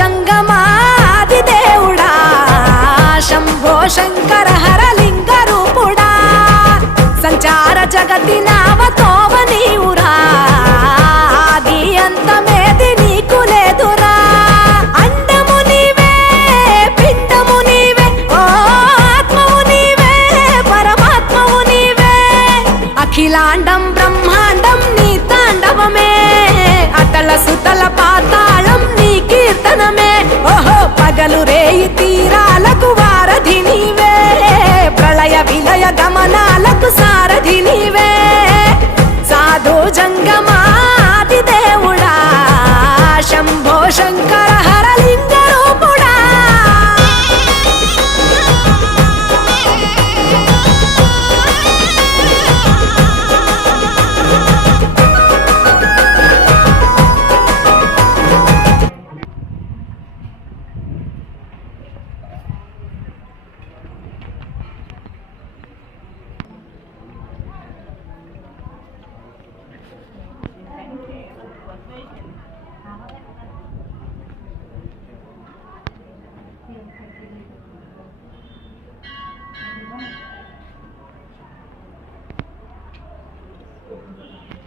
జంగమాది దేవుడా శంభో శంకర హరలింగ రూపుడా సంచార జగతి నామతోవ నీవురా ఆది అంతమేది నీకు లేదురా అండము నీవే పిండము నీవే ఓ ఆత్మవు నీవే పరమాత్మవు నీవే అఖిలాండం బ్రహ్మాండం నీ తాండవమే అతల సుతల పాతాళం నీ కీర్తనమే ఓహో పగలు రేయి తీరాలకు వారధి నీవే ప్రళయ విలయ గమనాలకు సారథి నీవే సాధు జంగమాది దేవుడా శంభో శంకర హరలింగ రూపుడా Thank you.